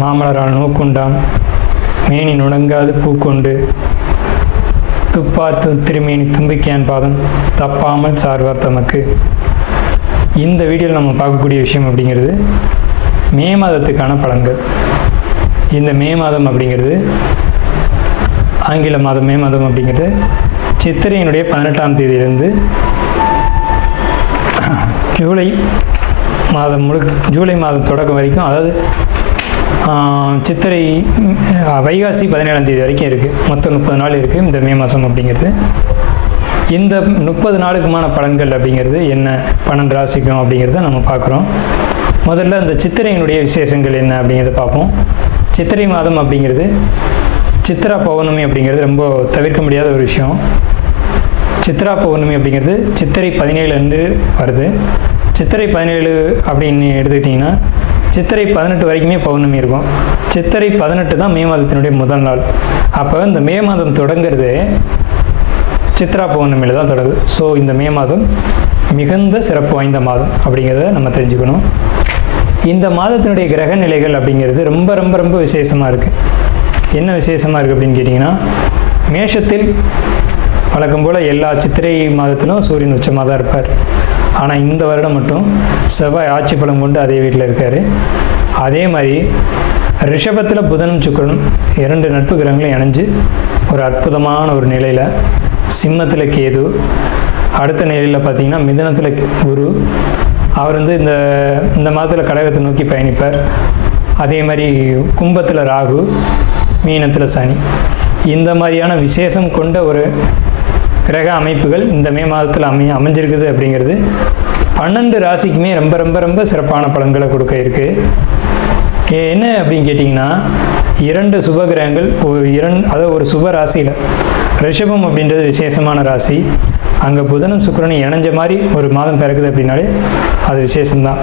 மாமலரால் நோக்குண்டாம் மேனி நுணங்காது பூக்கொண்டு துப்பாத்து திருமேனி தும்பிக்கையான் பாதம் தப்பாமல் சார்வார் தமக்கு. இந்த வீடியோவில் நம்ம பார்க்கக்கூடிய விஷயம் அப்படிங்கிறது மே மாதத்துக்கான பலன்கள். இந்த மே மாதம் அப்படிங்கிறது ஆங்கில மாதம். மே மாதம் அப்படிங்கிறது சித்திரையினுடைய 18ஆம் தேதியிலிருந்து ஜூலை மாதம் தொடக்கம் வரைக்கும், அதாவது சித்திரை வைகாசி 17ஆம் தேதி வரைக்கும் இருக்குது. மொத்தம் 30 நாள் இருக்குது இந்த மே மாதம் அப்படிங்கிறது. இந்த 30 நாளுக்குமான பலன்கள் அப்படிங்கிறது என்ன, 12 ராசிக்கும் அப்படிங்கிறத நம்ம பார்க்குறோம். முதல்ல இந்த சித்திரையினுடைய விசேஷங்கள் என்ன அப்படிங்கிறத பார்ப்போம். சித்திரை மாதம் அப்படிங்கிறது சித்ரா பௌர்ணமி அப்படிங்கிறது ரொம்ப தவிர்க்க முடியாத ஒரு விஷயம். சித்ரா பௌர்ணமி அப்படிங்கிறது சித்திரை 17 அன்று வருது. சித்திரை 17 அப்படின்னு எடுத்துக்கிட்டிங்கன்னா சித்திரை 18 வரைக்குமே பௌர்ணமி இருக்கும். சித்திரை 18 தான் மே மாதத்தினுடைய முதல் நாள். அப்போ இந்த மே மாதம் தொடங்கிறது சித்ரா பௌர்ணமியில் தான் தொடங்குது. ஸோ இந்த மே மாதம் மிகுந்த சிறப்பு வாய்ந்த மாதம் அப்படிங்கிறத நம்ம தெரிஞ்சுக்கணும். இந்த மாதத்தினுடைய கிரக நிலைகள் அப்படிங்கிறது ரொம்ப ரொம்ப ரொம்ப விசேஷமாக இருக்குது. என்ன விசேஷமாக இருக்குது அப்படின்னு கேட்டிங்கன்னா, மேஷத்தில் வழக்கம் போல் எல்லா சித்திரை மாதத்திலும் சூரியன் உச்சமாக தான் இருப்பார். ஆனால் இந்த வருடம் மட்டும் செவ்வாய் ஆட்சி பலம் கொண்டு அதே வீட்டில் இருக்கார். அதே மாதிரி ரிஷபத்தில் புதனும் சுக்கிரனும் 2 நட்பு கிரகங்களும் இணைஞ்சு ஒரு அற்புதமான ஒரு நிலையில், சிம்மத்தில் கேது, அடுத்த நிலையில் பார்த்திங்கன்னா மிதுனத்தில் குரு, அவர் வந்து இந்த மாதத்தில் கடகத்தை நோக்கி பயணிப்பார். அதே மாதிரி கும்பத்தில் ராகு, மீனத்தில் சனி. இந்த மாதிரியான விசேஷம் கொண்ட ஒரு கிரக அமைப்புகள் இந்த மே மாதத்தில் அமைஞ்சிருக்குது அப்படிங்கிறது 12 ராசிக்குமே ரொம்ப ரொம்ப ரொம்ப சிறப்பான பலன்களை கொடுக்க இருக்குது. என்ன அப்படின்னு கேட்டிங்கன்னா, 2 சுப கிரகங்கள் அதாவது ஒரு சுப ராசியில், ரிஷபம் அப்படின்றது விசேஷமான ராசி, அங்கே புதனும் சுக்கிரனும் இணைஞ்ச மாதிரி ஒரு மாதம் பிறக்குது அப்படின்னாலே அது விசேஷம்தான்.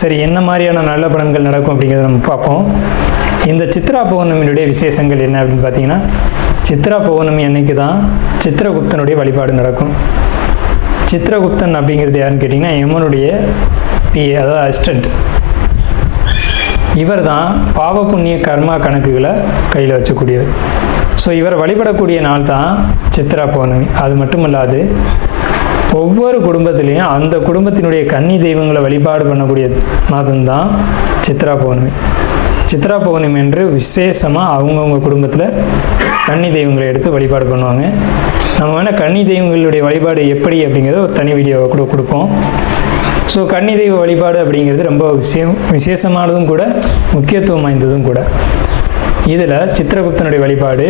சரி, என்ன மாதிரியான நல்ல பலன்கள் நடக்கும் அப்படிங்கிறத நம்ம பார்ப்போம். இந்த சித்ரா பௌர்ணமியினுடைய விசேஷங்கள் என்ன அப்படின்னு பார்த்தீங்கன்னா, சித்ரா பௌர்ணமி அன்னைக்கு தான் சித்திரகுப்தனுடைய வழிபாடு நடக்கும். சித்திரகுப்தன் அப்படிங்கிறது யாருன்னு கேட்டிங்கன்னா, யமனுடைய அதாவது அசிஸ்டன்ட். இவர் தான் பாவ புண்ணிய கர்மா கணக்குகளை கையில் வச்சக்கூடியவர். ஸோ இவர் வழிபடக்கூடிய நாள் தான் சித்ரா பௌர்ணமி. அது மட்டும் இல்லாது ஒவ்வொரு குடும்பத்திலையும் அந்த குடும்பத்தினுடைய கன்னி தெய்வங்களை வழிபாடு பண்ணக்கூடிய மாதம்தான் சித்ரா பௌர்ணமி. சித்ரா பௌர்ணமி என்று விசேஷமாக அவங்கவுங்க குடும்பத்தில் கன்னி தெய்வங்களை எடுத்து வழிபாடு பண்ணுவாங்க. நம்ம வேணால் கன்னி தெய்வங்களுடைய வழிபாடு எப்படி அப்படிங்கிறத ஒரு தனி வீடியோவை கூட கொடுப்போம். ஸோ கன்னி தெய்வ வழிபாடு அப்படிங்கிறது ரொம்ப விசேஷமானதும் கூட, முக்கியத்துவம் வாய்ந்ததும் கூட. இதில் சித்திரகுப்தனுடைய வழிபாடு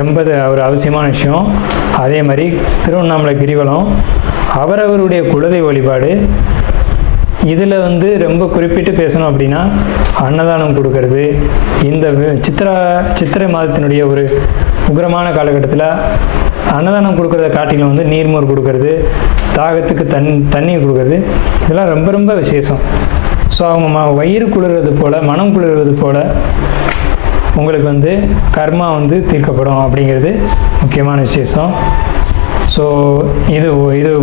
ரொம்ப ஒரு அவசியமான விஷயம். அதே மாதிரி திருவண்ணாமலை கிரிவலம், அவரவருடைய குலதெய்வ வழிபாடு. இதில் வந்து ரொம்ப குறிப்பிட்டு பேசணும் அப்படின்னா அன்னதானம் கொடுக்கறது. இந்த சித்திரை மாதத்தினுடைய ஒரு உக்கிரமான காலகட்டத்தில் அன்னதானம் கொடுக்கறத காட்டிலும் வந்து நீர்மோர் கொடுக்கறது, தாகத்துக்கு தண்ணீர் கொடுக்கறது, இதெல்லாம் ரொம்ப ரொம்ப விசேஷம். ஸோ அவங்க வயிறு குளிர்றது போல், மனம் குளிர்வது போல் உங்களுக்கு வந்து கர்மா வந்து தீர்க்கப்படும் அப்படிங்கிறது முக்கியமான விசேஷம். ஸோ இது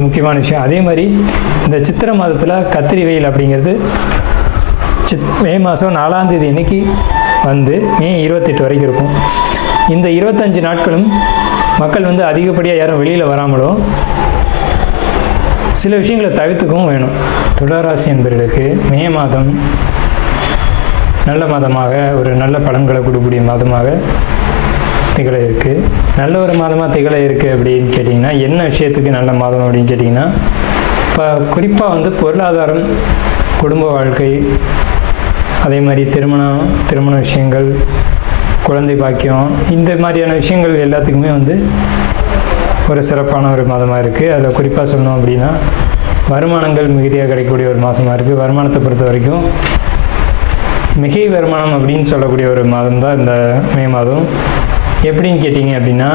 முக்கியமான விஷயம். அதே மாதிரி இந்த சித்திரை மாதத்தில் கத்திரி வெயில் அப்படிங்கிறது மே மாதம் 4ஆம் தேதி அன்னைக்கு வந்து மே 28 வரைக்கும் இருக்கும். இந்த 25 நாட்களும் மக்கள் வந்து அதிகப்படியாக யாரும் வெளியில் வராமலும் சில விஷயங்களை தவிர்த்துக்கவும் வேணும். துளாராசி என்பவர்களுக்கு மே மாதம் நல்ல மாதமாக, ஒரு நல்ல பலன்களை கொடுக்கக்கூடிய மாதமாக திகழ இருக்குது. நல்ல ஒரு மாதமாக திகழ இருக்குது அப்படின்னு கேட்டிங்கன்னா, என்ன விஷயத்துக்கு நல்ல மாதம் அப்படின்னு கேட்டிங்கன்னா, இப்போ குறிப்பாக வந்து பொருளாதாரம், குடும்ப வாழ்க்கை, அதே மாதிரி திருமண விஷயங்கள், குழந்தை பாக்கியம், இந்த மாதிரியான விஷயங்கள் எல்லாத்துக்குமே வந்து ஒரு சிறப்பான ஒரு மாதமாக இருக்குது. அதில் குறிப்பாக சொல்லணும் அப்படின்னா, வருமானங்கள் மிகுதியாக கிடைக்கக்கூடிய ஒரு மாதமாக இருக்குது. வருமானத்தை பொறுத்த வரைக்கும் மிகை வருமானம் அப்படின்னு சொல்லக்கூடிய ஒரு மாதம் தான் இந்த மே மாதம். எப்படின்னு கேட்டிங்க அப்படின்னா,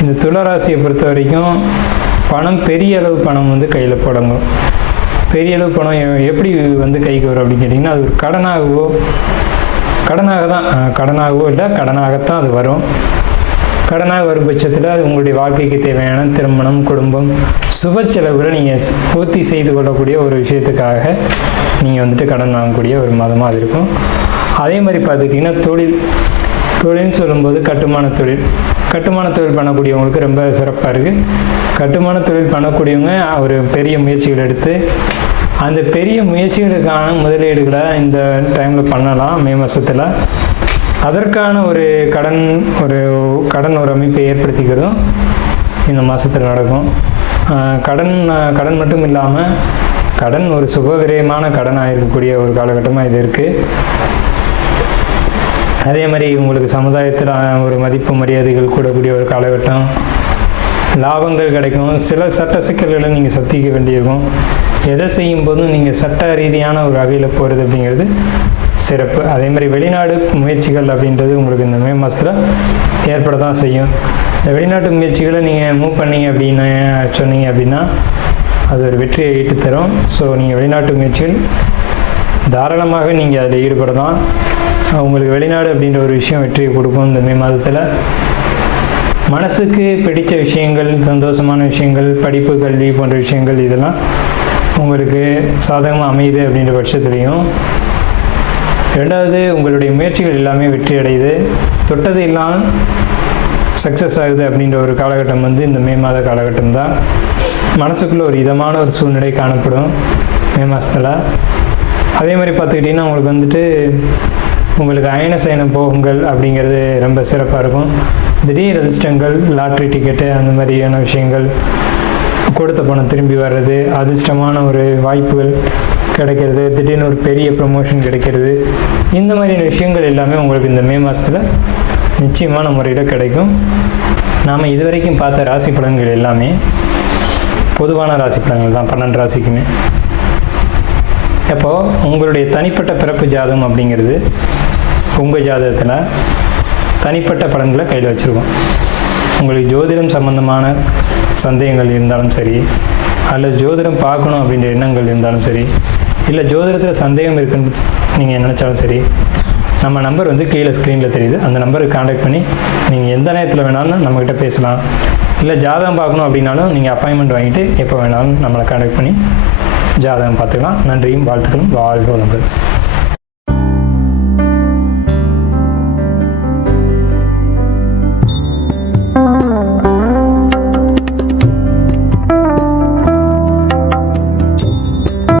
இந்த துளாராசியை பொறுத்த வரைக்கும் பணம், பெரிய அளவு பணம் வந்து கையில் புழங்கும். பெரிய அளவு பணம் எப்படி வந்து கைக்கு வரும் அப்படின்னு கேட்டிங்கன்னா, அது ஒரு கடனாகத்தான் அது வரும். கடனாக வரும் பட்சத்தில் அது உங்களுடைய வாழ்க்கைக்கு தேவையான திருமணம், குடும்பம், சுப செலவுகளை நீங்கள் பூர்த்தி செய்து கொள்ளக்கூடிய ஒரு விஷயத்துக்காக நீங்கள் வந்துட்டு கடன் வாங்கக்கூடிய ஒரு மாதமாக அது இருக்கும். அதே மாதிரி பார்த்துக்கிட்டிங்கன்னா தொழில்னு சொல்லும்போது கட்டுமான தொழில் பண்ணக்கூடியவங்களுக்கு ரொம்ப சிறப்பாக இருக்குது. கட்டுமான தொழில் பண்ணக்கூடியவங்க ஒரு பெரிய முயற்சிகள் எடுத்து அந்த பெரிய முயற்சிகளுக்கான முதலீடுகளை இந்த டைமில் பண்ணலாம். மே மாதத்தில் அதற்கான ஒரு கடன் ஒரு அமைப்பை ஏற்படுத்திக்கிறதும் இந்த மாதத்தில் நடக்கும். கடன் மட்டும் இல்லாமல் கடன் ஒரு சுபவிரயமான கடனாக இருக்கக்கூடிய ஒரு காலகட்டமாக இது இருக்குது. அதே மாதிரி உங்களுக்கு சமுதாயத்தில் ஒரு மதிப்பு மரியாதைகள் கூடக்கூடிய ஒரு காலகட்டம். லாபங்கள் கிடைக்கும். சில சட்ட சிக்கல்களை நீங்கள் சந்திக்க வேண்டியிருக்கும். எதை செய்யும் போதும் நீங்கள் சட்ட ரீதியான ஒரு வகையில் போகிறது அப்படிங்கிறது சிறப்பு. அதே மாதிரி வெளிநாடு முயற்சிகள் அப்படின்றது உங்களுக்கு இந்த மே மாதத்தில் ஏற்பட தான் செய்யும். இந்த வெளிநாட்டு முயற்சிகளை நீங்கள் மூவ் பண்ணீங்க அப்படின்னு சொன்னீங்க அப்படின்னா அது ஒரு வெற்றியை ஈட்டு தரும். ஸோ நீங்கள் வெளிநாட்டு முயற்சிகள் தாராளமாக நீங்கள் அதில் ஈடுபடலாம். உங்களுக்கு வெளிநாடு அப்படின்ற ஒரு விஷயம் வெற்றியை கொடுக்கும். இந்த மே மாதத்தில் மனசுக்கு பிடித்த விஷயங்கள், சந்தோஷமான விஷயங்கள், படிப்பு, கல்வி போன்ற விஷயங்கள் இதெல்லாம் உங்களுக்கு சாதகமாக அமையுது அப்படின்ற பட்சத்துலேயும், ரெண்டாவது உங்களுடைய முயற்சிகள் எல்லாமே வெற்றி அடையுது, தொட்டது எல்லாம் சக்ஸஸ் ஆகுது அப்படின்ற ஒரு காலகட்டம் இந்த மே மாத காலகட்டம் தான். மனசுக்குள்ளே ஒரு இதமான ஒரு சூழ்நிலை காணப்படும் மே மாதத்தில். அதே மாதிரி பார்த்துக்கிட்டிங்கன்னா உங்களுக்கு அயன சயன போகங்கள் அப்படிங்கிறது ரொம்ப சிறப்பாக இருக்கும். திடீர் அதிர்ஷ்டங்கள், லாட்ரி டிக்கெட்டு அந்த மாதிரியான விஷயங்கள், கொடுத்த பணம் திரும்பி வர்றது, அதிர்ஷ்டமான ஒரு வாய்ப்புகள் கிடைக்கிறது, திடீர்னு ஒரு பெரிய ப்ரமோஷன் கிடைக்கிறது, இந்த மாதிரியான விஷயங்கள் எல்லாமே உங்களுக்கு இந்த மே மாதத்தில் நிச்சயமான முறையில் கிடைக்கும். நாம் இதுவரைக்கும் பார்த்த ராசி பலன்கள் எல்லாமே பொதுவான ராசி பலன்கள் தான், 12 ராசிக்குமே. அப்போது உங்களுடைய தனிப்பட்ட பிறப்பு ஜாதகம் அப்படிங்கிறது உங்கள் ஜாதகத்தில் தனிப்பட்ட பலன்களை கையில் வச்சுருக்கோம். உங்களுக்கு ஜோதிடம் சம்பந்தமான சந்தேகங்கள் இருந்தாலும் சரி, அல்லது ஜோதிடம் பார்க்கணும் அப்படின்ற எண்ணங்கள் இருந்தாலும் சரி, இல்லை ஜோதிடத்தில் சந்தேகம் இருக்குன்னு நீங்கள் நினச்சாலும் சரி, நம்ம நம்பர் கீழே ஸ்க்ரீனில் தெரியுது. அந்த நம்பருக்கு கான்டாக்ட் பண்ணி நீங்கள் எந்த நேரத்தில் வேணாலும் நம்மக்கிட்ட பேசலாம். இல்லை ஜாதகம் பார்க்கணும் அப்படின்னாலும் நீங்கள் அப்பாயின்மெண்ட் வாங்கிட்டு எப்போ வேணாலும் நம்மளை கான்டாக்ட் பண்ணி ஜாதகம் பார்த்துக்கலாம். நன்றியும் வாழ்த்துக்களும். வாழ்க வளமுடன்.